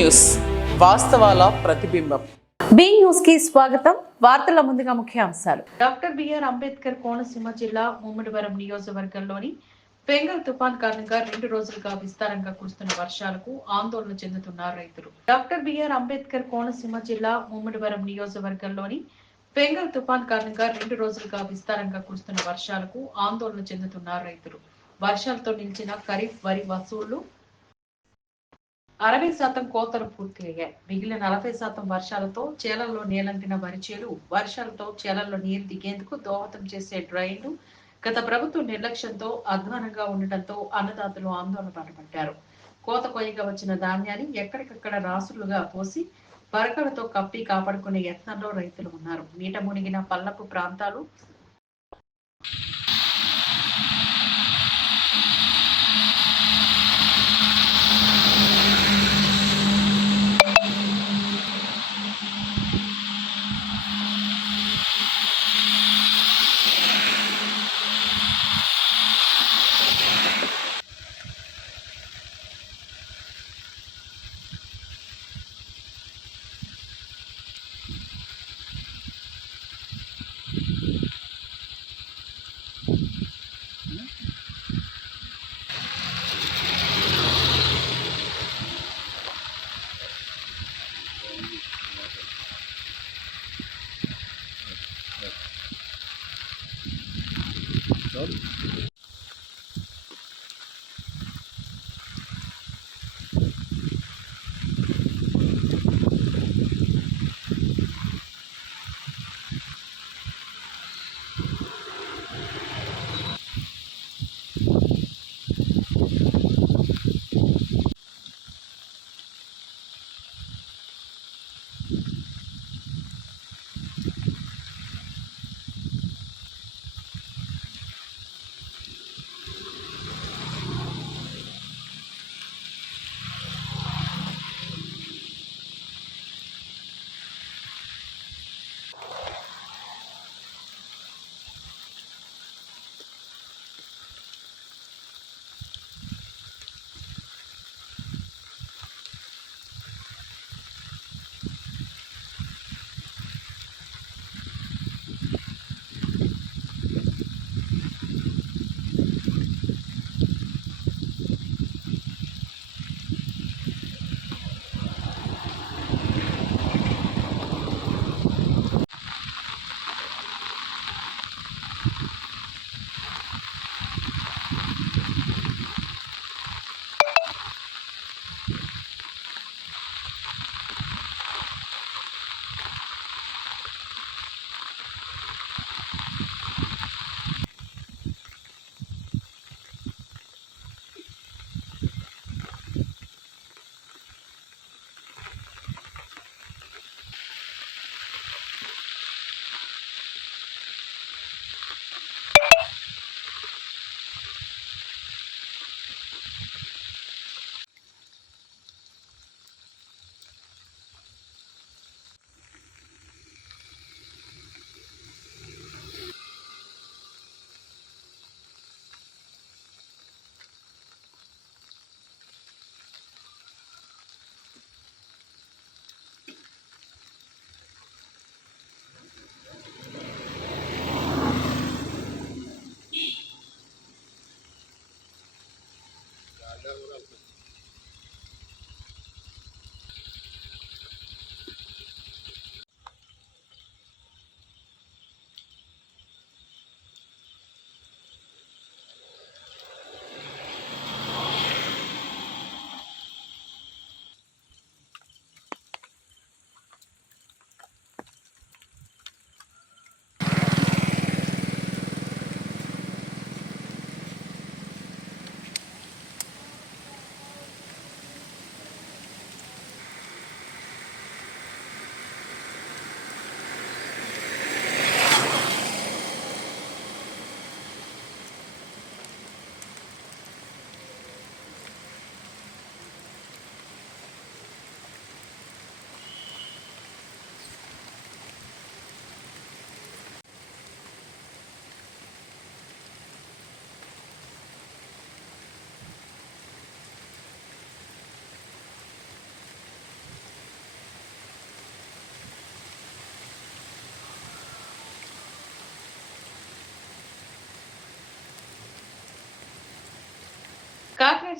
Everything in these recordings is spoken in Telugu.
న్యూస్ వాస్తవాల ప్రతిబింబం. బి న్యూస్ కి స్వాగతం. వార్తల ముందుగా ముఖ్యాంశాలు. డాక్టర్ బిఆర్ అంబేద్కర్ కోనసీమ జిల్లా ముమ్మడివరం నియోజకవర్గంలోని పెంగల్ తుఫాన్ కారణంగా 2 రోజులుగా విస్తారంగా కురుస్తున్న వర్షాలకు ఆందోళన చెందుతున్నారు రైతులు. డాక్టర్ బిఆర్ అంబేద్కర్ కోనసీమ జిల్లా ముమ్మడివరం నియోజకవర్గంలోని పెంగల్ తుఫాన్ కారణంగా 2 రోజులుగా విస్తారంగా కురుస్తున్న వర్షాలకు ఆందోళన చెందుతున్నారు రైతులు. వర్షాలతో నిలిచిన ఖరీఫ్ వరి వసూళ్లు 60% కోతలు పూర్తి అయ్యాయి. మిగిలిన 40% వర్షాలతో చేలల్లో నీలంటిన వరిచేలు, వర్షాలతో చేలల్లో నీరు దిగేందుకు దోహదం చేసే డ్రైన్లు గత ప్రభుత్వం నిర్లక్ష్యంతో అధ్వానంగా ఉండటంతో అన్నదాతలు ఆందోళన పడబట్టారు. కోత కొయ్యగా వచ్చిన ధాన్యాన్ని ఎక్కడికక్కడ రాసులుగా పోసి బరకలతో కప్పి కాపాడుకునే యత్నంలో రైతులు ఉన్నారు. నీట మునిగిన పల్లపు ప్రాంతాలు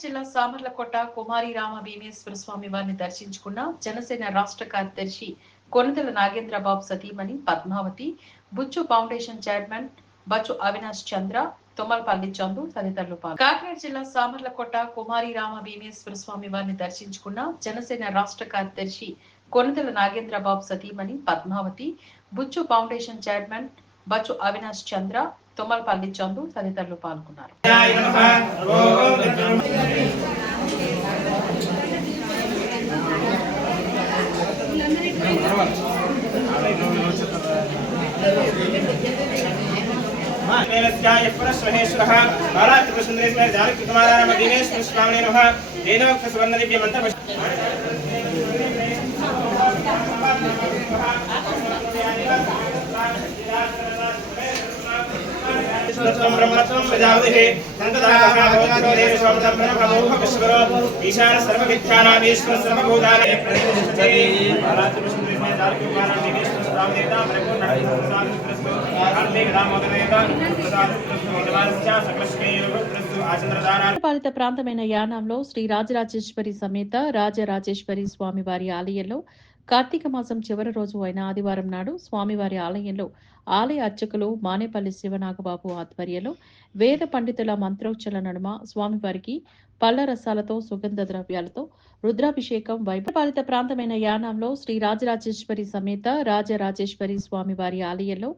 జిల్లా సామర్లకోట కుమారి రామ భీమేశ్వర స్వామి వారిని దర్శించుకున్న జనసేన రాష్ట్ర కార్యదర్శి కొనతల నాగేంద్రబాబు సతీమణి Padmavati, Butch foundation chairman Bachu Avinash చంద్ర, తొమ్మలపల్లి చందు తదితరులు పాల్గొన్నారు. కాకినాడ జిల్లా సామర్లకోట కుమారి రామ భీమేశ్వర స్వామి వారిని దర్శించుకున్న జనసేన రాష్ట్ర కార్యదర్శి కొనతల నాగేంద్రబాబు సతీమణి Padmavati, Butch foundation chairman Bachu Avinash చంద్ర, తొమ్మలపల్లి చందు తదితరులు పాల్గొన్నారు. పాలిత ప్రాంతమైన యానాంలో శ్రీ రాజరాజేశ్వరి సమేత రాజరాజేశ్వరి స్వామివారి ఆలయంలో కార్తీక మాసం చివరి రోజు అయిన ఆదివారం నాడు స్వామివారి ఆలయంలో ఆలయ అర్చకులు మానేపల్లి శివనాగబాబు ఆధ్వర్యంలో వేద పండితుల మంత్రోచ్చల నడుమ స్వామివారికి పళ్ల రసాలతో సుగంధ ద్రవ్యాలతో రుద్రాభిషేకం వైభవపాలిత ప్రాంతమైన యానాంలో శ్రీ రాజరాజేశ్వరి సమేత రాజరాజేశ్వరి స్వామివారి ఆలయంలో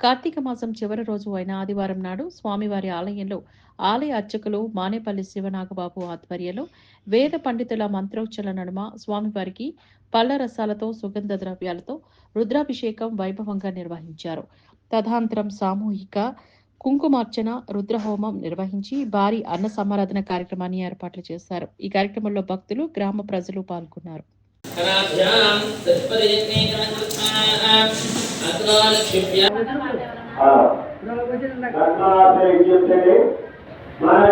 కార్తీక మాసం చివరి రోజు అయిన ఆదివారం నాడు స్వామివారి ఆలయంలో ఆలయ అర్చకులు మానేపల్లి శివనాగబాబు ఆధ్వర్యంలో వేద పండితుల మంత్రోచ్చల నడుమ స్వామివారికి పళ్ల రసాలతో సుగంధ ద్రవ్యాలతో రుద్రాభిషేకం వైభవంగా నిర్వహించారు. తదనంతరం సామూహిక కుంకుమార్చన, రుద్రహోమం నిర్వహించి భారీ అన్న సమారాధన కార్యక్రమాన్ని ఏర్పాట్లు చేశారు. ఈ కార్యక్రమంలో భక్తులు, గ్రామ ప్రజలు పాల్గొన్నారు. మన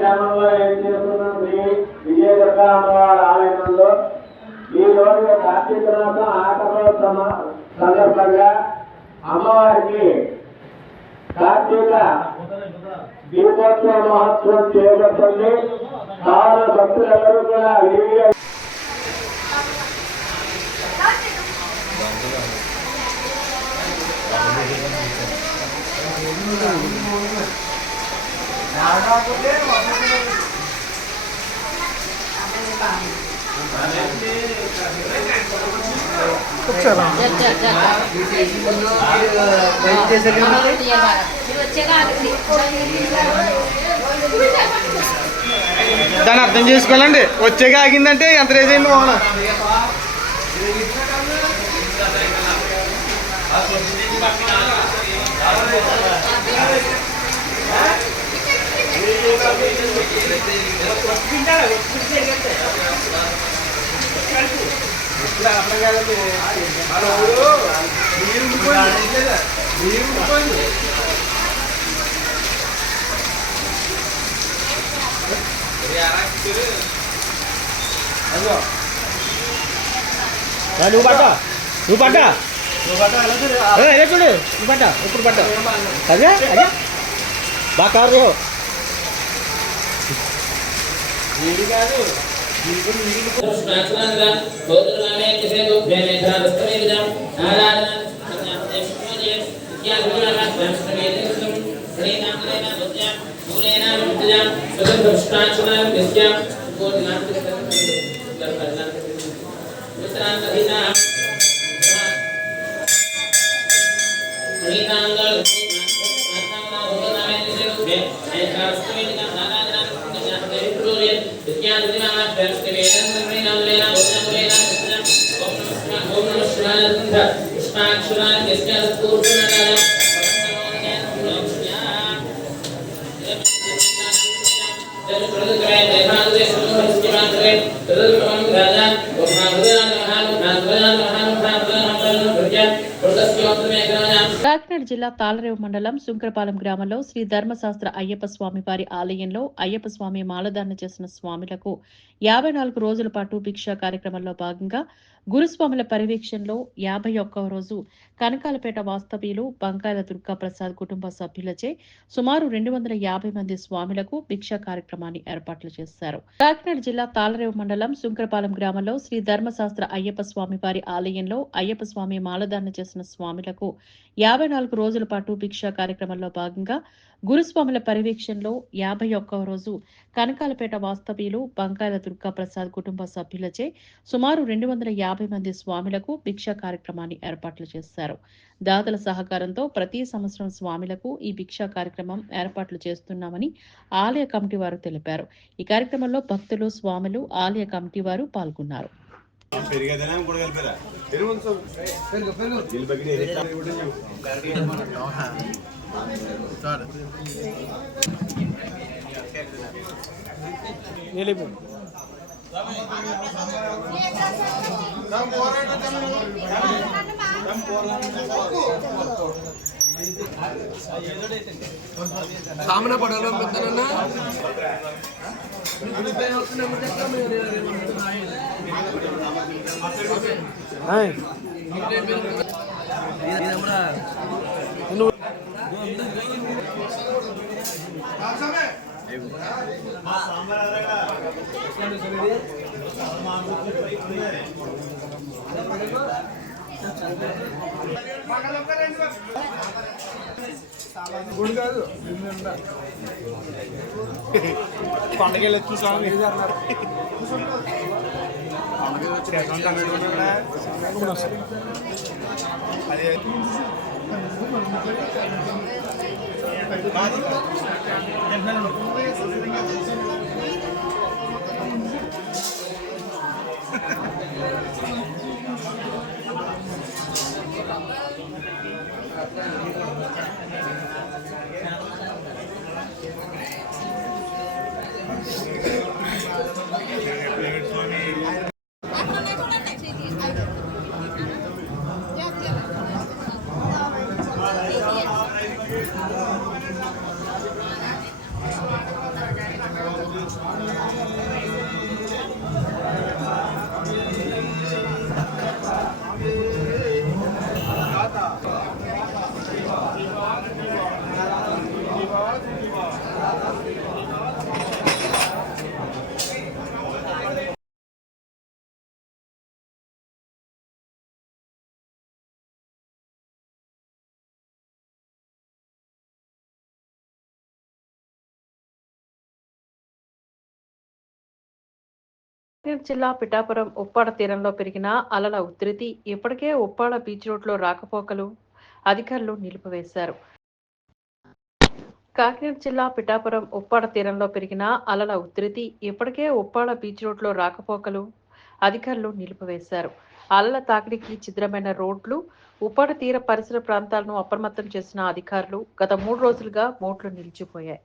గ్రామంలో ఏం చేస్తున్న శ్రీ విజయదుర్గ అమ్మవారి ఆలయంలో ఈ రోజు కార్తీక మాసం ఆటోత్సవ సందర్భంగా అమ్మవారికి కార్తీక దీపోత్సవ మహోత్సవం చేయబడుతుంది. కావున భక్తులందరూ కూడా దాన్ని అర్థం చేసుకోవాలండి. వచ్చేగా ఆగిందంటే ఎంత రేజ్ అయింది మోహన. నువ్వు పడ్డా చూడు, నువ్వు పడ్డా ఇప్పుడు పడ్డా అదే అదే బాగా కాదు కాదు. కాకినాడ జిల్లా తాళరేవు మండలం సుంకరపాలెం గ్రామంలో శ్రీ ధర్మశాస్త్ర అయ్యప్ప స్వామి వారి ఆలయంలో అయ్యప్ప స్వామి మాలధారణ చేసిన స్వాములకు 54 రోజుల పాటు భిక్షా కార్యక్రమంలో భాగంగా గురుస్వాముల పర్యవేక్షణలో 51వ రోజు కనకాలపేట వాస్తవ్యులు బంకాయల దుర్గా ప్రసాద్ కుటుంబ సభ్యులచే సుమారు 250 మంది స్వాములకు భిక్షా కార్యక్రమాన్ని ఏర్పాట్లు చేశారు. కాకినాడ జిల్లా తాళరేవు మండలం సుంకరపాలెం గ్రామంలో శ్రీ ధర్మశాస్త్ర అయ్యప్ప స్వామి వారి ఆలయంలో అయ్యప్ప స్వామి మాలధారణ చేసిన స్వాములకు 54 రోజుల పాటు భిక్షా కార్యక్రమంలో భాగంగా గురుస్వాముల పర్యవేక్షణలో 51వ రోజు కనకాలపేట వాస్తవ్యులు బంకాయల దుర్గా ప్రసాద్ కుటుంబ సభ్యులచే సుమారు 250 మంది స్వాములకు భిక్షా కార్యక్రమాన్ని ఏర్పాట్లు చేశారు. దాతల సహకారంతో ప్రతి సంవత్సరం స్వాములకు ఈ భిక్షా కార్యక్రమం ఏర్పాట్లు చేస్తున్నామని ఆలయ కమిటీ వారు తెలిపారు. ఈ కార్యక్రమంలో భక్తులు, స్వాములు, ఆలయ కమిటీ వారు పాల్గొన్నారు. సామన పడాలో పెద్దనన్నా పండగలు వచ్చి స్వామి జిల్లా పిఠాపురం ఉప్పాడ తీరంలో పెరిగిన అలల ఉధృతి ఇప్పటికే ఉప్పాడ బీచ్ రోడ్లో రాకపోకలు అధికారులు నిలిపివేశారు. కాకినాడ జిల్లా పిఠాపురం ఉప్పాడ తీరంలో పెరిగిన అలల ఉధృతి ఇప్పటికే ఉప్పాడ బీచ్ రోడ్లో రాకపోకలు అధికారులు నిలిపివేశారు. అలల తాకిడికి ఛిద్రమైన రోడ్లు, ఉప్పాడ తీర పరిసర ప్రాంతాలను అప్రమత్తం చేసిన అధికారులు గత 3 రోజులుగా బోట్లు నిలిచిపోయాయి.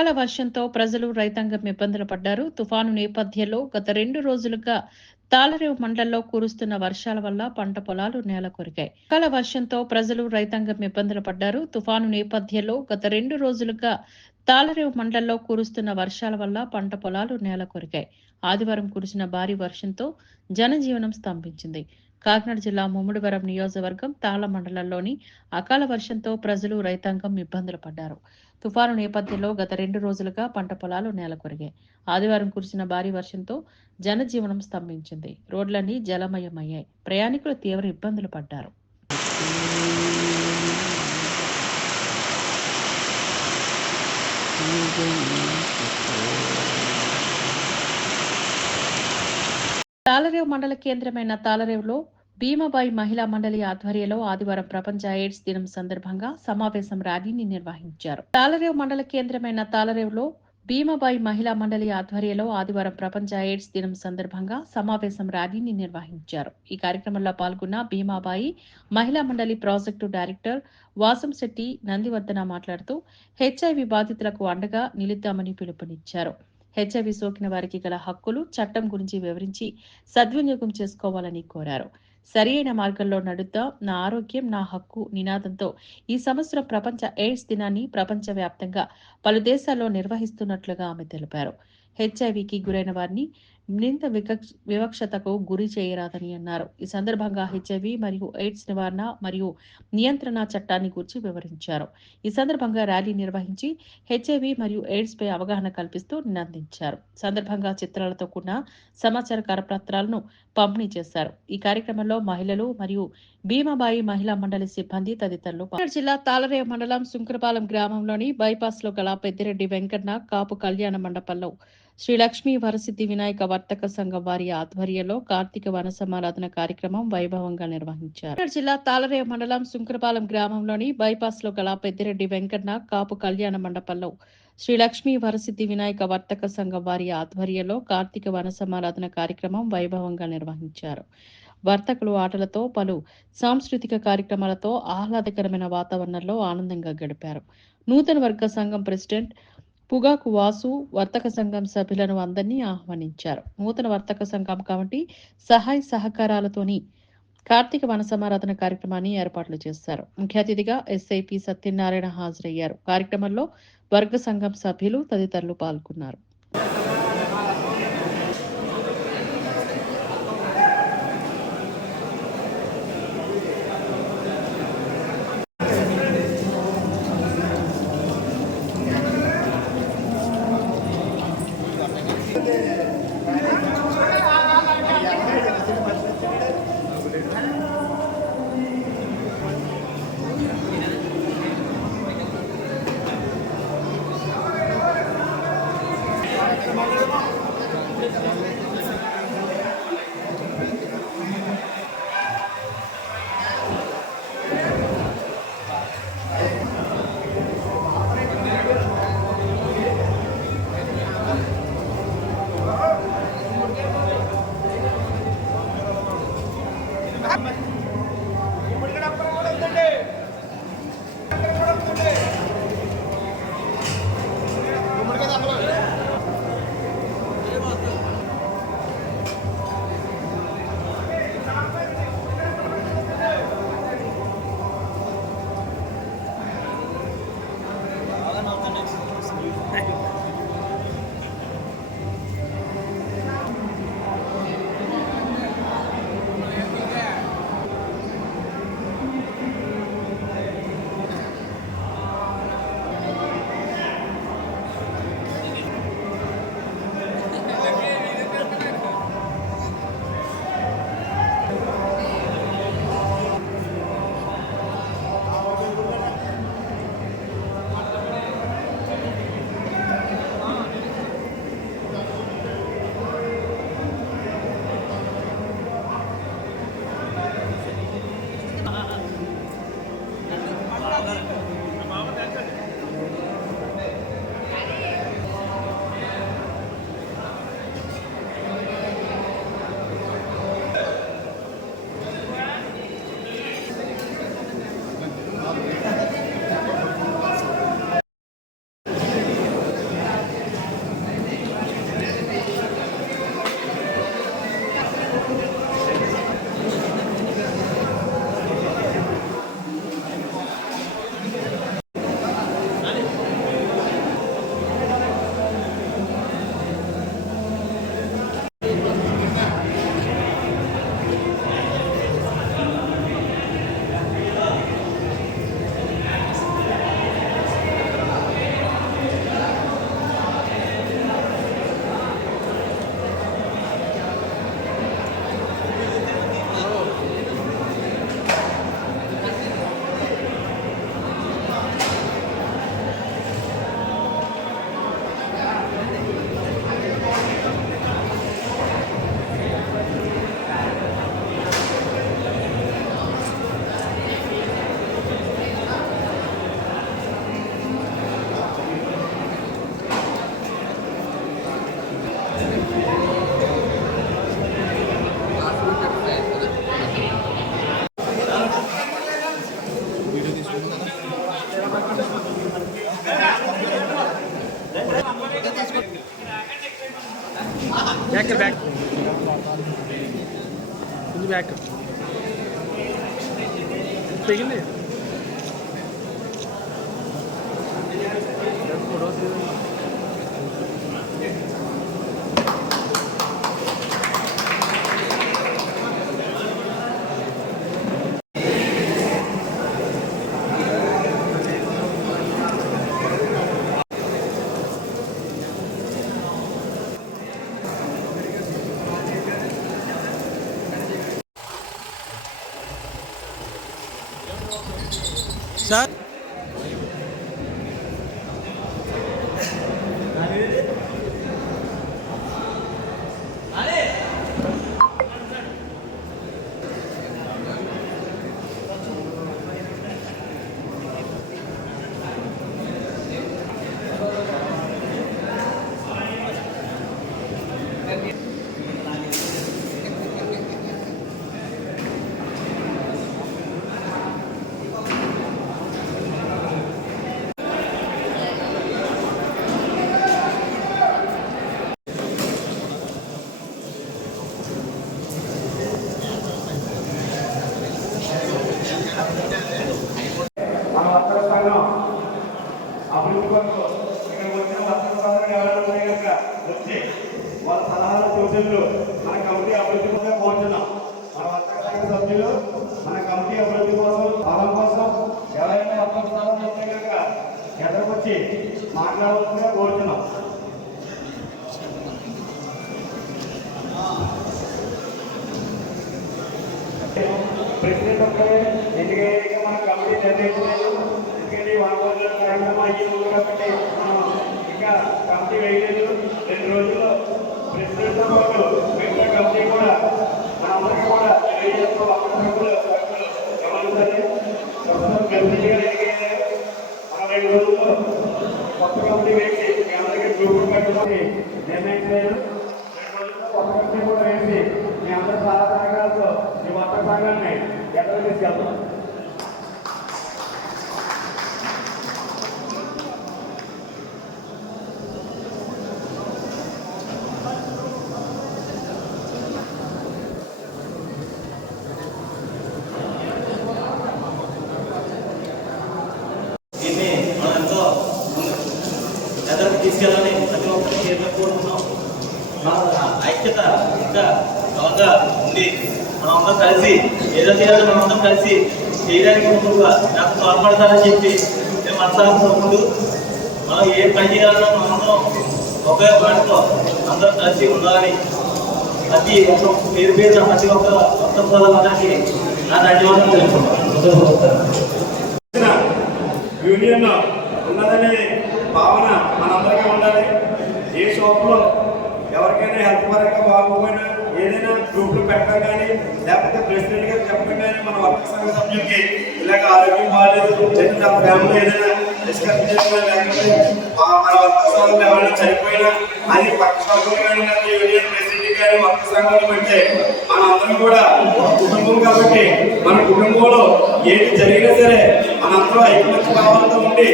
అకాల వర్షంతో ప్రజలు రైతాంగం ఇబ్బందులు పడ్డారు. తుఫాను నేపథ్యంలో గత 2 రోజులుగా తాళరేవు మండలంలో కురుస్తున్న వర్షాల వల్ల పంట పొలాలు నేలకొరిగాయి. అకాల వర్షంతో ప్రజలు రైతాంగం ఇబ్బందులు పడ్డారు. తుఫాను నేపథ్యంలో గత 2 రోజులుగా తాళరేవు మండలంలో కురుస్తున్న వర్షాల వల్ల పంట పొలాలు నేలకొరిగాయి. ఆదివారం కురిసిన భారీ వర్షంతో జనజీవనం స్తంభించింది. కాకినాడ జిల్లా ముమ్మిడివరం నియోజకవర్గం తాళ్ల మండలంలోని అకాల వర్షంతో ప్రజలు రైతాంగం ఇబ్బందులు పడ్డారు. తుఫాను నేపథ్యంలో గత 2 రోజులుగా పంట పొలాలు నేలకొరిగాయి. ఆదివారం కురిసిన భారీ వర్షంతో జనజీవనం స్తంభించింది. రోడ్లన్నీ జలమయమయ్యాయి. ప్రయాణికులు తీవ్ర ఇబ్బందులు పడ్డారు. తాళరేవు మండల కేంద్రమైన తాళరేవులో భీమాబాయి మహిళా మండలి ఆధ్వర్యంలో ఆదివారం ప్రపంచ ఎయిడ్స్ దినం సందర్భంగా సమావేశం ర్యాలీని నిర్వహించారు. తాళరేవు మండల కేంద్రమైన తాళరేవులో భీమాబాయి మహిళా మండలి ఆధ్వర్యంలో ఆదివారం ప్రపంచ ఎయిడ్స్ దినం సందర్భంగా సమావేశం ర్యాలీని నిర్వహించారు. ఈ కార్యక్రమంలో పాల్గొన్న భీమాబాయి మహిళా మండలి ప్రాజెక్టు డైరెక్టర్ వాసంశెట్టి నందివర్ధన మాట్లాడుతూ హెచ్ఐవి బాధితులకు అండగా నిలుద్దామని పిలుపునిచ్చారు. హెచ్ఐవి సోకిన వారికి గల హక్కులు, చట్టం గురించి వివరించి సద్వినియోగం చేసుకోవాలని కోరారు. సరియైన మార్గంలో నడుద్దాం, నా ఆరోగ్యం నా హక్కు నినాదంతో ఈ సంవత్సరం ప్రపంచ ఎయిడ్స్ దినాన్ని ప్రపంచవ్యాప్తంగా పలు దేశాల్లో నిర్వహిస్తున్నట్లుగా ఆమె తెలిపారు. హెచ్ఐవికి గురైన వారిని నింద వివక్షతకు గురి చేయరాదని అన్నారు. ఈ సందర్భంగా హెచ్ఐవి మరియు ఎయిడ్స్ నివారణ మరియు నియంత్రణ చట్టాన్ని గురించి వివరించారు. ఈ సందర్భంగా ర్యాలీ నిర్వహించి హెచ్ఐవి మరియు ఎయిడ్స్ పై అవగాహన కల్పిస్తూ నినందించారు. సందర్భంగా చిత్రాలతో కూడిన సమాచార కరపత్రాలను పంపిణీ చేశారు. ఈ కార్యక్రమంలో మహిళలు మరియు భీమాబాయి మహిళా మండలి సిబ్బంది తదితరులు జిల్లా తాళరేవు మండలం సుంకరపాలెం గ్రామంలోని బైపాస్ లో గల పెద్దిరెడ్డి వెంకన్న కాపు కళ్యాణ మండపంలో శ్రీ లక్ష్మీ వరసిద్ధి వినాయక వర్తక సంఘం వారి ఆధ్వర్యంలో కార్తీక వన సమారాధన కార్యక్రమం వైభవంగా నిర్వహించారు. జిల్లా తాళరేవు మండలం సుంకరపాలెం గ్రామంలోని బైపాస్ లో గల పెద్దిరెడ్డి వెంకన్న కాపు కళ్యాణ మండపంలో శ్రీ లక్ష్మీ వరసిద్ధి వినాయక వర్తక సంఘం వారి ఆధ్వర్యంలో కార్తీక వన సమారాధన కార్యక్రమం వైభవంగా నిర్వహించారు. వర్తకులు ఆటలతో పలు సాంస్కృతిక కార్యక్రమాలతో ఆహ్లాదకరమైన వాతావరణంలో ఆనందంగా గడిపారు. నూతన వర్గ సంఘం ప్రెసిడెంట్ పుగాకు వాసు వర్తక సంఘం సభ్యులను అందరినీ ఆహ్వానించారు. నూతన వర్తక సంఘం కమిటీ సహాయ సహకారాలతోని కార్తీక వన సమారాధన కార్యక్రమాన్ని ఏర్పాట్లు చేశారు. ముఖ్య అతిథిగా ఎస్ఐపి సత్యనారాయణ హాజరయ్యారు. కార్యక్రమంలో వర్గ సంఘం సభ్యులు తదితరులు పాల్గొన్నారు. బ్యాక్ బ్యాక్ కొంచెం బ్యాక్ తెగింది సార్ మన వర్తక సంఘం అభివృద్ధి కొరకు ఇక్కడ వచ్చిన వర్తక సంఘం ఎవరైనా ఉంటే కనుక వచ్చి వాళ్ళ సలహాలు సూచనలు మన కమిటీ అభివృద్ధి కోసం కోరుతున్నాం. మన వర్తక సంఘ సభ్యులు మన కమిటీ అభివృద్ధి కోసం బలం కోసం ఎవరైనా వర్తక సంఘం ఉంటే కనుక ఎదురుకొచ్చి మాట్లాడవలసిందిగా కోరుతున్నాం. ప్రెసిడెంట్ ఒక్కరే ఎందుకంటే మన కమిటీ నిర్ణయించలేదు. ఎందుకంటే వారి కార్యక్రమం అయ్యింది కాబట్టి మనం ఇంకా కమిటీ వేయలేదు. 2 రోజుల్లో ప్రెసిడెంట్తో పాటు మిగతా కమిటీ కూడా మనందరికీ కూడా తెలియజేస్తూ అక్కడ గమనించాలి. ప్రెసిడెంట్గా ఎన్నికయ్యారు. మనం 2 రోజుల్లో కొత్త కమిటీ వేసి మీ అందరికీ గ్రూపులు పెట్టుకొని నిర్ణయించలేదు. 2 రోజుల్లో కొత్త కమిటీ కూడా వేసి మీ అందరి సహకారాలతో ఈ వర్తక సంఘాన్ని ఎక్కడికి తీసుకెళ్తాం. దీన్ని మనం ఎంతో ఎదరికి తీసుకెళ్ళాలని ప్రతి ఒక్కరికి కోరుకుంటున్నాం. మన ఐక్యత ఇంకా బలంగా ఉండి మనమందరం కలిసి ఏదో చేయాలి, మనమందరం కలిసి చేయడానికి ముందుగా నాకు తోడ్పడతారని చెప్పి మేము మనసారి కోరుకుంటూ మనం ఏ పని చేయాలన్నా మనందరం ఒకే వాటితో అందరం కలిసి ఉండాలని ప్రతి ఒక్క పేరు పేరు ప్రతి ఒక్క అందరికీ నా ధన్యవాదాలు తెలుపుకుంటాను. యూనియన్ ఉన్నదనే భావన మనందరికీ ఉండాలి. ఏ షాప్లో ఎవరికైనా హెల్త్ పరంగా బాగోపోయినా ఏదైనా గ్రూపులు పెట్టడం కానీ లేకపోతే ప్రెసిడెంట్ గారు చెప్పడం కానీ మన వర్తక సంఘ సభ్యులకి ఇలాగ ఆరోగ్యం బాగాలేదు లేదా ఫ్యామిలీ ఏదైనా డిస్కస్ చేయడం లేకపోతే మన వర్తక సంఘంలో ఎవరైనా చనిపోయినా అది పక్క సంఘం కానీ యూనియన్ ప్రెసిడెంట్ కానీ వర్తక సంఘాలు పెడితే మనందరం కూడా కుటుంబం కాబట్టి మన కుటుంబంలో ఏది జరిగినా సరే మనందరూ ఐకమత్య భావాలతో ఉండి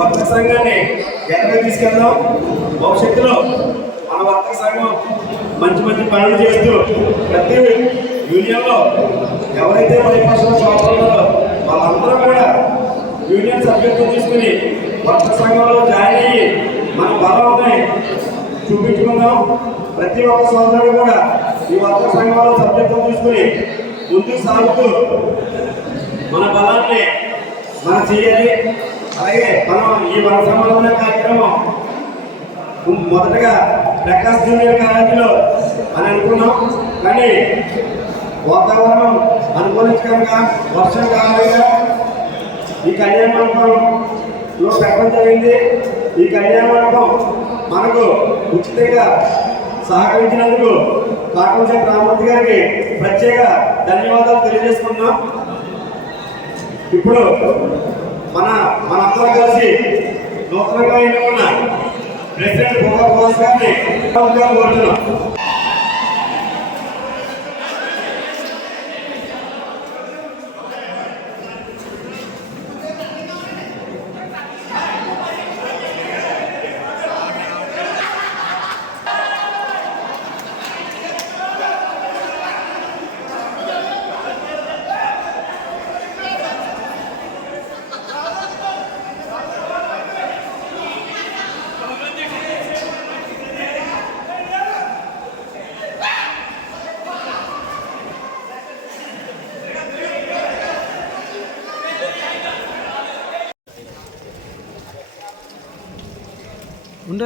వర్తక సంఘాన్ని ఎక్కడికి తీసుకెళ్దాం. భవిష్యత్తులో మన వర్తక సంఘం మంచి మంచి పనులు చేస్తూ ప్రతి యూనియన్లో ఎవరైతే ప్రతిపక్షంలో షాపులు ఉన్నారో వాళ్ళందరూ కూడా యూనియన్ సభ్యత్వం తీసుకుని వర్తక సంఘంలో జాయిన్ అయ్యి మన బలాన్ని చూపించుకుందాం. ప్రతి ఒక్క సోదరుడు కూడా ఈ వర్తక సంఘంలో సభ్యత్వం తీసుకుని ముందుకు సాగుతూ మన బలాన్ని మనం చేయాలి. అలాగే మనం ఈ వన సంబంధమైన కార్యక్రమం మొదటగా ప్రకాశ్ జూనియర్ కాలేజీలో అని అనుకున్నాం. కానీ వాతావరణం అనుకూలించకుండా వర్షం కారణంగా ఈ కళ్యాణ మండపంలో పెట్టడం జరిగింది. ఈ కళ్యాణ మండపం మనకు ఉచితంగా సహకరించినందుకు కాటంశెట్టి రామూర్తి గారికి ప్రత్యేక ధన్యవాదాలు తెలియజేసుకున్నాం. ఇప్పుడు మనందరం కలిసి నూతనంగా ఎన్నుకున్న ప్రెసిడెంట్ బొగ్గ గారిని కోరుతున్నాం.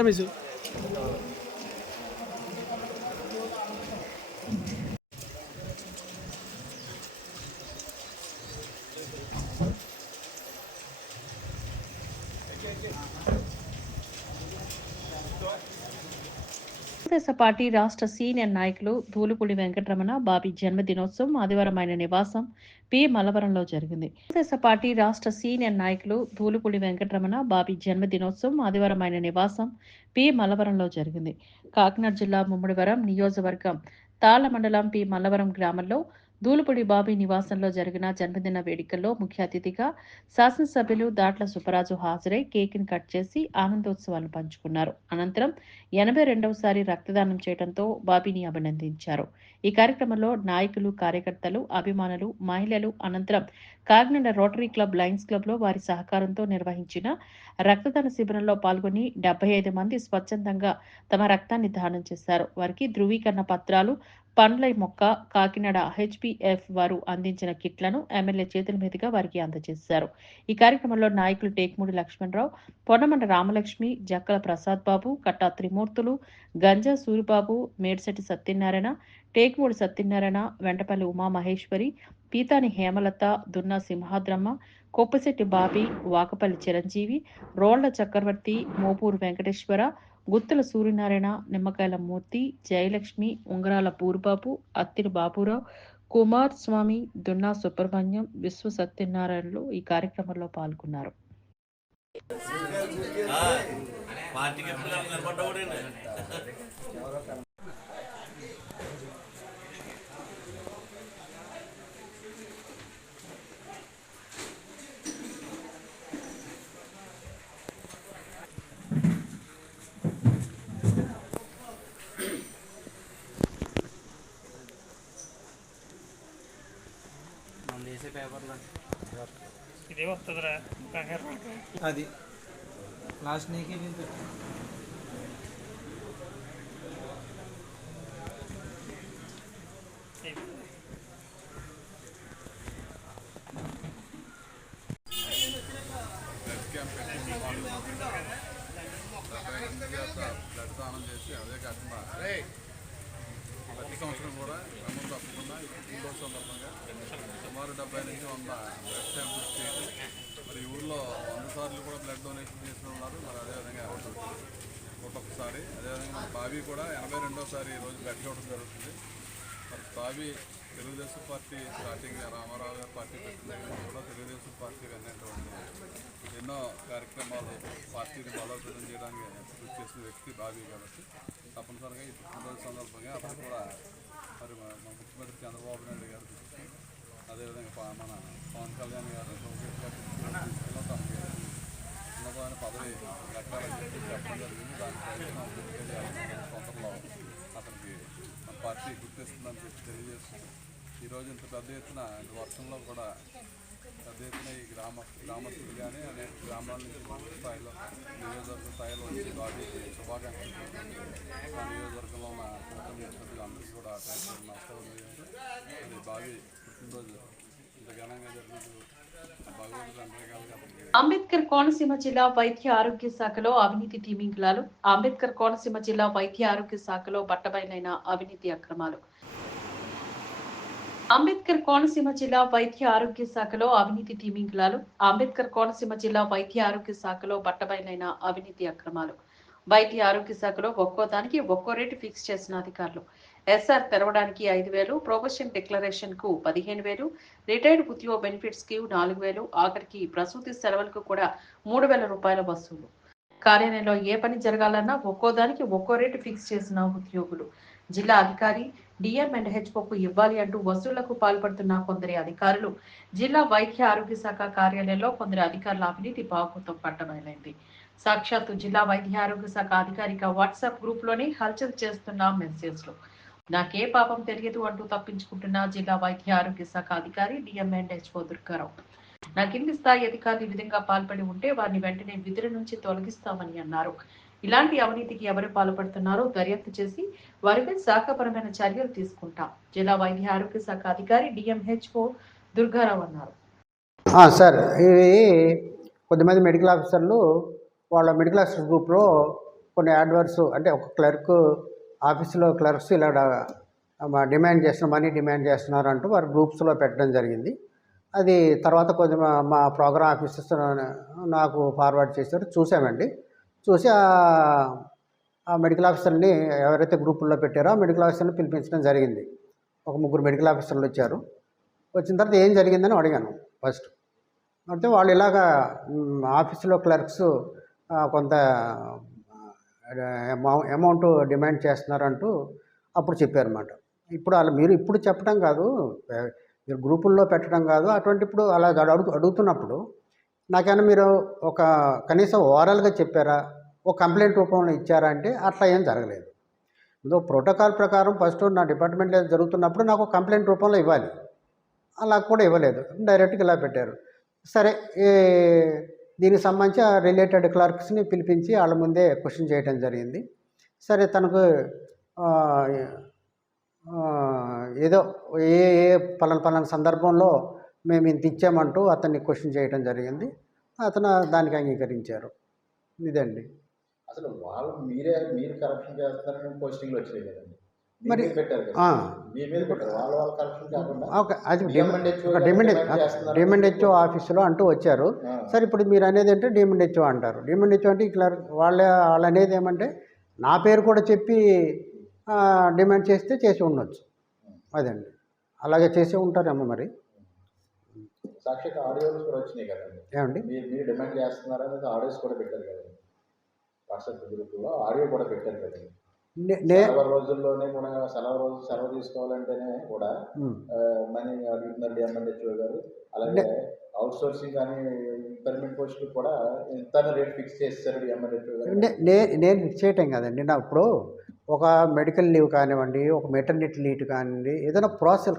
రమేష్ తెలుగుదేశం పార్టీ రాష్ట్ర సీనియర్ నాయకులు ధూళిపూడి వెంకటరమణ బాబీ జన్మదినోత్సవం ఆదివారం ఆయన నివాసం పి మల్లవరంలో జరిగింది. తెలుగుదేశం పార్టీ రాష్ట్ర సీనియర్ నాయకులు ధూళిపూడి వెంకటరమణ బాబీ జన్మదినోత్సవం ఆదివారం ఆయన నివాసం పి మల్లవరంలో జరిగింది. కాకినాడ జిల్లా ముమ్మడివరం నియోజకవర్గం తాళ్ల మండలం పి మల్లవరం గ్రామంలో ధూళిపూడి బాబీ నివాసంలో జరిగిన జన్మదిన వేడుకల్లో ముఖ్య అతిథిగా శాసనసభ్యులు దాట్ల సుబ్బరాజు హాజరై కేక్ను కట్ చేసి ఆనందోత్సవాలను పంచుకున్నారు. అనంతరం 82వసారి రక్తదానం చేయడంతో బాబీని అభినందించారు. ఈ కార్యక్రమంలో నాయకులు, కార్యకర్తలు, అభిమానులు, మహిళలు అనంతరం Kakinada rotary club, Lions club లో వారి సహకారంతో నిర్వహించిన రక్తదాన శిబిరంలో పాల్గొని 75 మంది స్వచ్ఛందంగా తమ రక్తాన్ని దానం చేశారు. వారికి ధృవీకరణ పత్రాలు, పండ్ల మొక్క, కాకినాడ హెచ్పిఎఫ్ వారు అందించిన కిట్లను ఎమ్మెల్యే చేతుల మీదుగా వారికి అందజేశారు. ఈ కార్యక్రమంలో నాయకులు టేక్మూడి లక్ష్మణరావు, పొన్నమండ రామలక్ష్మి, జక్కల ప్రసాద్ బాబు, కట్టా త్రిమూర్తులు, గంజా సూరిబాబు, మేడ్సెట్టి సత్యనారాయణ, టేక్మూడి సత్యనారాయణ, వెంటపల్లి ఉమామహేశ్వరి, పీతాని హేమలత, దున్నా సింహాద్రమ్మ, కొప్పశెట్టి బాబీ, వాకపల్లి చిరంజీవి, రోళ్ల చక్రవర్తి, మోపూరు వెంకటేశ్వర, గుత్తుల సూర్యనారాయణ, నిమ్మకాయల మూర్తి, జయలక్ష్మి, ఉంగరాల పూర్బాబు, అత్తిరి బాబురావు, కుమార్ స్వామి, దున్నా సుబ్రహ్మణ్యం, విశ్వ సత్యనారాయణలు ఈ కార్యక్రమంలో పాల్గొన్నారు. ఇదే వస్తుందిరా అది లాస్ట్ నీకే బ్లడ్ దానం చేసి అదే కాకుండా ప్రతి సంవత్సరం కూడా క్రమం తప్పకుండా పుట్టినరోజు సందర్భంగా సుమారు 70 నుంచి 100 బ్లడ్ శాంపిల్స్ చేసి మరి ఊళ్ళో 100 సార్లు కూడా బ్లడ్ డొనేషన్ చేసిన ఉన్నారు. మరి అదేవిధంగా ఒక్కొక్కసారి అదేవిధంగా మన బాబీ కూడా 82వసారి ఈరోజు బ్లడ్ ఇవ్వడం జరుగుతుంది. మరి బాబీ తెలుగుదేశం పార్టీ స్టార్టింగ్ రామారావు గారు పార్టీ పెట్టిన దగ్గర నుంచి కూడా తెలుగుదేశం పార్టీ అనేటువంటి ఎన్నో కార్యక్రమాలు పార్టీని బలోపేతం చేయడానికి కృషి చేసిన వ్యక్తి బాబీ కాబట్టి తప్పనిసరిగా ఈ పుట్టినరోజు సందర్భంగా అప్పుడు కూడా మరి మా ముఖ్యమంత్రి చంద్రబాబు నాయుడు గారు అదేవిధంగా మన పవన్ కళ్యాణ్ గారు లోకేష్ గారు తీసుకెళ్ళి తనకి ఉన్నతమైన పదవి లెక్కాలని చెప్పడం జరిగింది. దానికి తొందరలో అతనికి మన పార్టీ గుర్తిస్తుందని చెప్పి తెలియజేస్తుంది. ఈరోజు ఇంత పెద్ద ఎత్తున వర్షంలో కూడా పెద్ద ఎత్తున ఈ గ్రామస్తులు కానీ అనేక గ్రామాల నుంచి మండల స్థాయిలో నియోజకవర్గ స్థాయిలో వచ్చి బాబీకి శుభాకాంక్షలు ఆ నియోజకవర్గంలో ఉన్న కూటమి సభ్యులందరికీ కూడా నష్టం అది బాబీ పుట్టినరోజు ఇంత ఘనంగా జరిగినందుకు భగవంతుడు అంతేకాదు. అంబేద్కర్ కోనసీమ జిల్లా వైద్య ఆరోగ్య శాఖలో అవినీతి తిమింగలాలు. అంబేద్కర్ కోనసీమ జిల్లా వైద్య ఆరోగ్య శాఖలో బట్టబయలైన అవినీతి అక్రమాలు. అంబేద్కర్ కోనసీమ జిల్లా వైద్య ఆరోగ్య శాఖలో అవినీతి తిమింగలాలు. అంబేద్కర్ కోనసీమ జిల్లా వైద్య ఆరోగ్య శాఖలో బట్టబయలైన అవినీతి అక్రమాలు. వైద్య ఆరోగ్య శాఖలో ఒక్కో దానికి ఒక్కో రేటు ఫిక్స్ చేసిన అధికారులు. ఎస్ఆర్ తెరవడానికి 5,000, ప్రొఫెషన్ డిక్లరేషన్ కు 15,000, రిటైర్డ్ ఉద్యోగ బెనిఫిట్స్ కి 4,000, ఆఖరికి ప్రసూతి సెలవులకు కూడా 3,000 రూపాయల వసూలు. కార్యాలయంలో ఏ పని జరగాలన్నా ఒక్కో దానికి ఒక్కో రేటు ఫిక్స్ చేసిన ఉద్యోగులు. జిల్లా అధికారి డిఎం అండ్ హెచ్ఓకు ఇవ్వాలి అంటూ వసూళ్లకు పాల్పడుతున్న కొందరి అధికారులు. జిల్లా వైద్య ఆరోగ్య శాఖ కార్యాలయంలో కొందరు అధికారుల అవినీతి బాగుతో పట్టబయలైంది. సాక్షాత్తు జిల్లా వైద్య ఆరోగ్య శాఖ అధికారిక వాట్సాప్ గ్రూప్ లోనే హల్చల్ చేస్తున్న మెసేజ్లు. నాకే పాపం తెలియదు అంటూ తప్పించుకుంటున్న జిల్లా వైద్య ఆరోగ్య శాఖ అధికారి డిఎం అండ్ హెచ్ఓ దుర్గారావు. నా కింది స్థాయి అధికారులు ఈ విధంగా పాల్పడి ఉంటే వారిని వెంటనే విధుల నుంచి తొలగిస్తామని అన్నారు. ఇలాంటి అవినీతికి ఎవరు పాల్పడుతున్నారో దర్యాప్తు చేసి వారిపై శాఖపరమైన చర్యలు తీసుకుంటాం. జిల్లా వైద్య ఆరోగ్య శాఖ అధికారి డిఎంహెచ్ఓ దుర్గారావు అన్నారు. సార్, ఇవి కొద్దిమంది మెడికల్ ఆఫీసర్లు వాళ్ళ మెడికల్ ఆఫీసర్ గ్రూప్లో కొన్ని యాడ్వర్స్ అంటే ఒక క్లర్క్ ఆఫీసులో క్లర్క్స్ ఇలా డిమాండ్ చేస్తున్నారు, మనీ డిమాండ్ చేస్తున్నారు అంటూ వారు గ్రూప్స్లో పెట్టడం జరిగింది. అది తర్వాత కొంచెం మా ప్రోగ్రామ్ ఆఫీసర్స్ నాకు ఫార్వర్డ్ చేశారు, చూసామండి. చూసి ఆ మెడికల్ ఆఫీసర్ని ఎవరైతే గ్రూపుల్లో పెట్టారో ఆ మెడికల్ ఆఫీసర్ని పిలిపించడం జరిగింది. ఒక 3 మెడికల్ ఆఫీసర్లు వచ్చారు. వచ్చిన తర్వాత ఏం జరిగిందని అడిగాను ఫస్ట్. అంటే వాళ్ళు ఇలాగా ఆఫీసులో క్లర్క్స్ కొంత అమౌంట్ డిమాండ్ చేస్తున్నారంటూ అప్పుడు చెప్పారన్నమాట. ఇప్పుడు అలా మీరు ఇప్పుడు చెప్పడం కాదు, మీరు గ్రూపుల్లో పెట్టడం కాదు, అటువంటి ఇప్పుడు అలా అడుగుతున్నప్పుడు నాకైనా మీరు ఒక కనీసం ఓవరాల్గా చెప్పారా, ఒక కంప్లైంట్ రూపంలో ఇచ్చారా అంటే అట్లా ఏం జరగలేదు. ఏదో ప్రోటోకాల్ ప్రకారం ఫస్ట్ నా డిపార్ట్మెంట్లో జరుగుతున్నప్పుడు నాకు కంప్లైంట్ రూపంలో ఇవ్వాలి, అలా కూడా ఇవ్వలేదు, డైరెక్ట్గా ఇలా పెట్టారు. సరే, దీనికి సంబంధించి రిలేటెడ్ క్లర్క్స్ని పిలిపించి వాళ్ళ ముందే క్వశ్చన్ చేయడం జరిగింది. సరే, తనకు ఏదో ఏ పలానా సందర్భంలో మేము ఇంత ఇచ్చామంటూ అతన్ని క్వశ్చన్ చేయడం జరిగింది. అతను దానికి అంగీకరించారు. ఇదండి. అసలు వాళ్ళు మీరు కరప్షన్ చేస్తారని పోస్టింగ్లు వచ్చినాయి కదండి, మరి పెట్టారు కదా, మీ మీద పెట్టారు. వాళ్ళ కరప్షన్ కాకుండా అది డిమాండ్ హెచ్ఓ ఆఫీసులో అంటూ వచ్చారు. సరే, ఇప్పుడు మీరు అనేది అంటే డిమాండ్ హెచ్ఓ అంటారు. డిమాండ్ హెచ్ఓ అంటే ఇట్లా వాళ్ళు అనేది ఏమంటే నా పేరు కూడా చెప్పి డిమాండ్ చేసి ఉండొచ్చు. అదండి, అలాగే చేసి ఉంటారేమో మరి. సాక్షాత్ ఆడియోస్ కూడా వచ్చినాయి కదండి, ఏమండి మీరు డిమాండ్ చేస్తున్నారనేది ఆడియోస్ కూడా పెట్టారు కదండి, వాట్సాప్ గ్రూప్లో ఆడియో కూడా పెట్టారు కదండి. సెలవు రోజుల్లోనే కూడా సెలవు తీసుకోవాలంటేనే కూడా మనీ అడుగుతున్నారు డిఎంఎన్హెచ్ఓ గారు. అలాగే అవుట్ సోర్సింగ్ కానీ పర్మనెంట్ పోస్టులు కూడా ఇంత రేట్ ఫిక్స్ చేస్తారు డిఎంఎన్హెచ్ఓ గారు. నేను ఫిక్స్ చేయటం కదండి. నా ఇప్పుడు ఒక మెడికల్ లీవ్ కానివ్వండి, ఒక మెటర్నిటీ లీవ్ కానివ్వండి, ఏదైనా ప్రాసెస్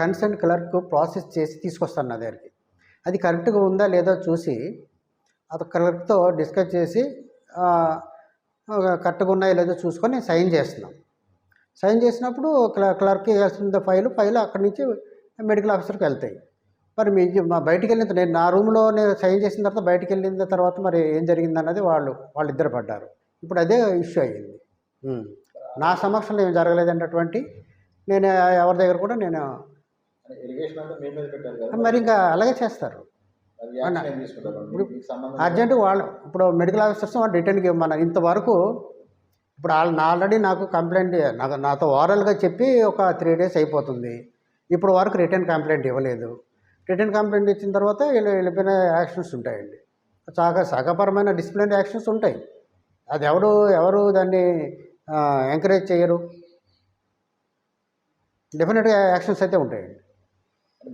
కన్సర్న్ క్లర్క్ ప్రాసెస్ చేసి తీసుకొస్తాను నా దగ్గరికి. అది కరెక్ట్గా ఉందా లేదా చూసి అది క్లర్క్తో డిస్కస్ చేసి కరెక్ట్గా ఉన్నాయో లేదో చూసుకొని సైన్ చేస్తున్నాం. సైన్ చేసినప్పుడు క్లర్క్ వేసిన ఫైల్ అక్కడి నుంచి మెడికల్ ఆఫీసర్కి వెళ్తాయి. మరి బయటికి వెళ్ళిన నేను నా రూమ్లో నేను సైన్ చేసిన తర్వాత బయటికి వెళ్ళిన తర్వాత మరి ఏం జరిగిందన్నది వాళ్ళిద్దరు పడ్డారు. ఇప్పుడు అదే ఇష్యూ అయ్యింది. నా సమక్షంలో ఏం జరగలేదన్నటువంటి నేను ఎవరి దగ్గర కూడా నేను మరి ఇంకా అలాగే చేస్తారు. అర్జెంటు వాళ్ళు ఇప్పుడు మెడికల్ ఆఫీసర్స్ రిటర్న్కి మన ఇంతవరకు ఇప్పుడు ఆల్రెడీ నాకు కంప్లైంట్ నాతో ఓరల్గా చెప్పి ఒక 3 days అయిపోతుంది. ఇప్పుడు వరకు రిటర్న్ కంప్లైంట్ ఇవ్వలేదు. రిటర్న్ కంప్లైంట్ ఇచ్చిన తర్వాత వెళ్ళిపోయిన యాక్షన్స్ ఉంటాయండి. శాఖపరమైన డిసిప్లినరీ యాక్షన్స్ ఉంటాయి. అది ఎవరు దాన్ని ఎంకరేజ్ చేయరు. డెఫినెట్గా యాక్షన్స్ అయితే ఉంటాయండి.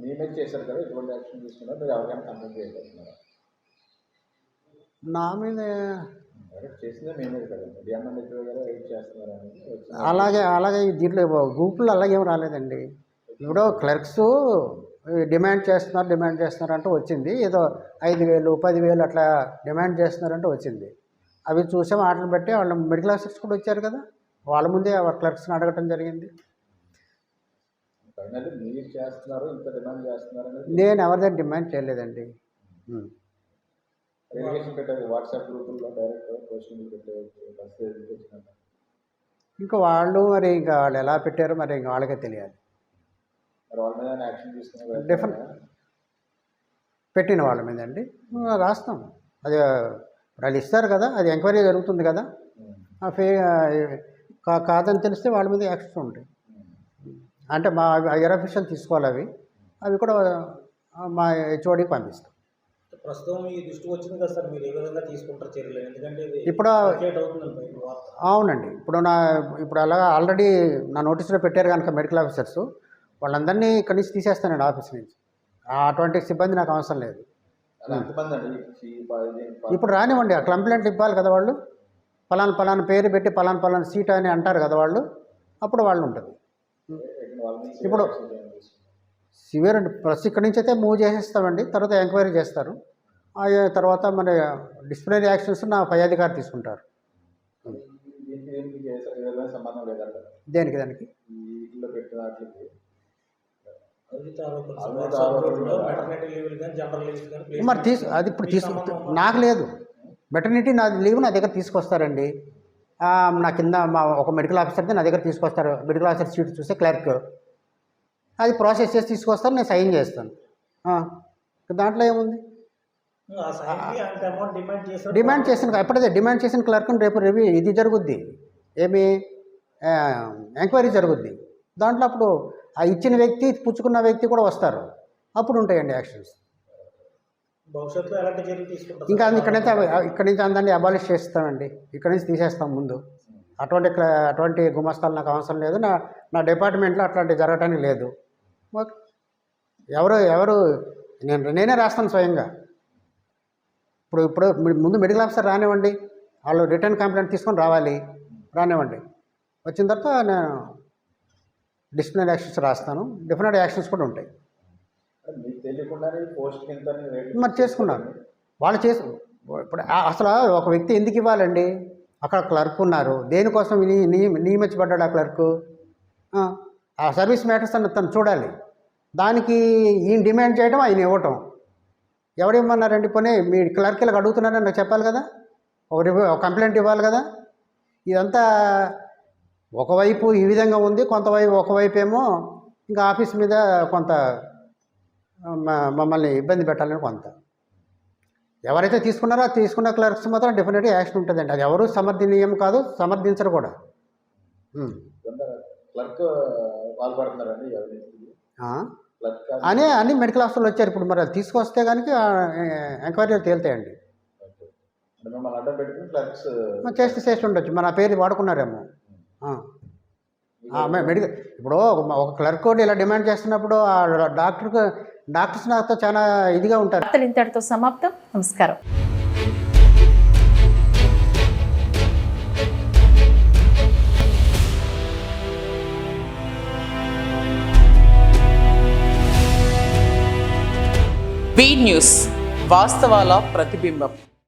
మేమే చేశారు కదా, ఎటువంటి యాక్షన్ తీసుకున్నారు, మీరు ఎవరికైనా కంప్లైంట్ చేయబోతున్నారా? నా మీద చేసిందే మేమే కదండి, డిఎంఎన్హెచ్ఓ గారు వెయిట్ చేస్తున్నారు అనేది. అలాగే దీంట్లో గ్రూపులు అలాగేం రాలేదండి. ఇప్పుడు క్లర్క్స్ డిమాండ్ చేస్తున్నారు అంటూ వచ్చింది. ఏదో 5,000 10,000 అట్లా డిమాండ్ చేస్తున్నారంటూ వచ్చింది. అవి చూసాం, వాటిని బట్టి వాళ్ళు మెడికల్ ఆఫీసర్స్ కూడా వచ్చారు కదా, వాళ్ళ ముందే క్లర్క్స్ని అడగటం జరిగింది. మీరు చేస్తున్నారు, ఇంత డిమాండ్ చేస్తున్నారు అనేది నేను ఎవరిదైనా డిమాండ్ చేయలేదండి. వాట్సాప్ గ్రూపుల్లో డైరెక్ట్ క్వశ్చన్లు పెట్టవచ్చు. ఇంకా వాళ్ళు ఎలా పెట్టారో మరి ఇంకా వాళ్ళకే తెలియాలి. వాళ్ళ మీద యాక్షన్ తీసుకున్నారు డెఫినెట్ పెట్టిన వాళ్ళ మీద అండి రాస్తాం. అది వాళ్ళు ఇస్తారు కదా, అది ఎంక్వైరీ జరుగుతుంది కదా, కాదని తెలిస్తే వాళ్ళ మీద యాక్షన్స్ ఉంటాయి. అంటే మా హైయర్ అఫీషియల్ తీసుకోవాలి, అవి కూడా మా హెచ్ఓడికి పంపిస్తాం. ప్రస్తుతం మీ దృష్టికి వచ్చింది కదా సార్, మీరు ఏ విధంగా తీసుకుంటారు చర్యలు? ఎందుకంటే ఇప్పుడు అవునండి, ఇప్పుడు అలాగా ఆల్రెడీ నా నోటీసులో పెట్టారు కనుక మెడికల్ ఆఫీసర్స్ వాళ్ళందరినీ ఇక్కడి నుంచి తీసేస్తానండి ఆఫీస్ నుంచి. అటువంటి సిబ్బంది నాకు అవసరం లేదు. ఇప్పుడు రానివ్వండి, ఆ కంప్లైంట్ ఇవ్వాలి కదా వాళ్ళు, పలానా పేరు పెట్టి పలానా సీట్ అని అంటారు కదా వాళ్ళు, అప్పుడు వాళ్ళు ఉంటుంది. ఇప్పుడు సివియర్ ప్లస్ ఇక్కడి నుంచి అయితే మూవ్ చేసేస్తామండి, తర్వాత ఎంక్వైరీ చేస్తారు. తర్వాత మన డిసిప్లినరీ యాక్షన్స్ నా పై అధికారి తీసుకుంటారు. దానికి మరి అది ఇప్పుడు నాకు లేదు. మెటర్నిటీ లీవ్ నా దగ్గర తీసుకొస్తారండి. నా కింద ఒక మెడికల్ ఆఫీసర్ది నా దగ్గర తీసుకొస్తారు. మెడికల్ ఆఫీసర్ సీట్ చూస్తే క్లర్క్ అది ప్రాసెస్ చేసి తీసుకొస్తారు, నేను సైన్ చేస్తాను. దాంట్లో ఏముంది? డిమాండ్ చేసిన ఎప్పుడైతే డిమాండ్ చేసిన క్లర్క్ని రేపు రివ్యూ ఇది జరుగుద్ది, ఏమి ఎంక్వైరీ జరుగుద్ది. దాంట్లో అప్పుడు ఆ ఇచ్చిన వ్యక్తి పుచ్చుకున్న వ్యక్తి కూడా వస్తారు, అప్పుడు ఉంటాయండి యాక్షన్స్. భవిష్యత్తులో ఎలాంటి చర్యలు తీసుకుంటారు? ఇంకా ఇక్కడి నుంచి అందరినీ అబాలిష్ చేస్తామండి, ఇక్కడి నుంచి తీసేస్తాం ముందు. అటువంటి గుమస్తాలు నాకు అవసరం లేదు, నా డిపార్ట్మెంట్లో అట్లాంటివి జరగటానికి లేదు. ఎవరు నేనే రాస్తాను స్వయంగా. ఇప్పుడు ముందు మెడికల్ ఆఫీసర్ రానివ్వండి, వాళ్ళు రిటర్న్ కంప్లైంట్ తీసుకొని రానివ్వండి. వచ్చిన తర్వాత నేను డిసిప్లినరీ యాక్షన్స్ రాస్తాను, డిఫరెంట్ యాక్షన్స్ కూడా ఉంటాయి. మీకు తెలియకుండానే పోస్ట్ మరి చేసుకున్నాను. వాళ్ళు ఇప్పుడు అసలు ఒక వ్యక్తి ఎందుకు ఇవ్వాలండి? అక్కడ క్లర్క్ ఉన్నారు, దేనికోసం నియమించబడ్డాడు ఆ క్లర్కు? ఆ సర్వీస్ మ్యాటర్స్ తను చూడాలి. దానికి ఈయన డిమాండ్ చేయడం, ఆయన ఇవ్వటం. ఎవడేమన్నారండి? పోనీ మీ క్లర్క్ ఇలా అడుగుతున్నారని నాకు చెప్పాలి కదా, ఒక కంప్లైంట్ ఇవ్వాలి కదా. ఇదంతా ఒకవైపు ఈ విధంగా ఉంది, ఒకవైపు ఏమో ఇంకా ఆఫీస్ మీద కొంత మమ్మల్ని ఇబ్బంది పెట్టాలని కొంత. ఎవరైతే తీసుకున్నారో ఆ తీసుకున్న క్లర్క్స్ మాత్రం డెఫినెట్గా యాక్షన్ ఉంటుందండి. అది ఎవరు సమర్థనీయం కాదు, సమర్థించరు కూడా. క్లర్క్ పాల్పడుతున్నారండి అన్ని మెడికల్ ఆఫీసర్లు వచ్చారు ఇప్పుడు. మరి అది తీసుకొస్తే కనుక ఎంక్వైరీలు తేలుతాయండి. చేసి ఉండొచ్చు, మన పేరు వాడుకున్నారేమో. మెడికల్ ఇప్పుడు ఒక క్లర్క్ ఇలా డిమాండ్ చేస్తున్నప్పుడు ఆ డాక్టర్స్ నాతో చాలా ఇదిగా ఉంటారు. ఇంతటితో సమాప్తం. నమస్కారం. బీ న్యూస్, వాస్తవాల ప్రతిబింబం.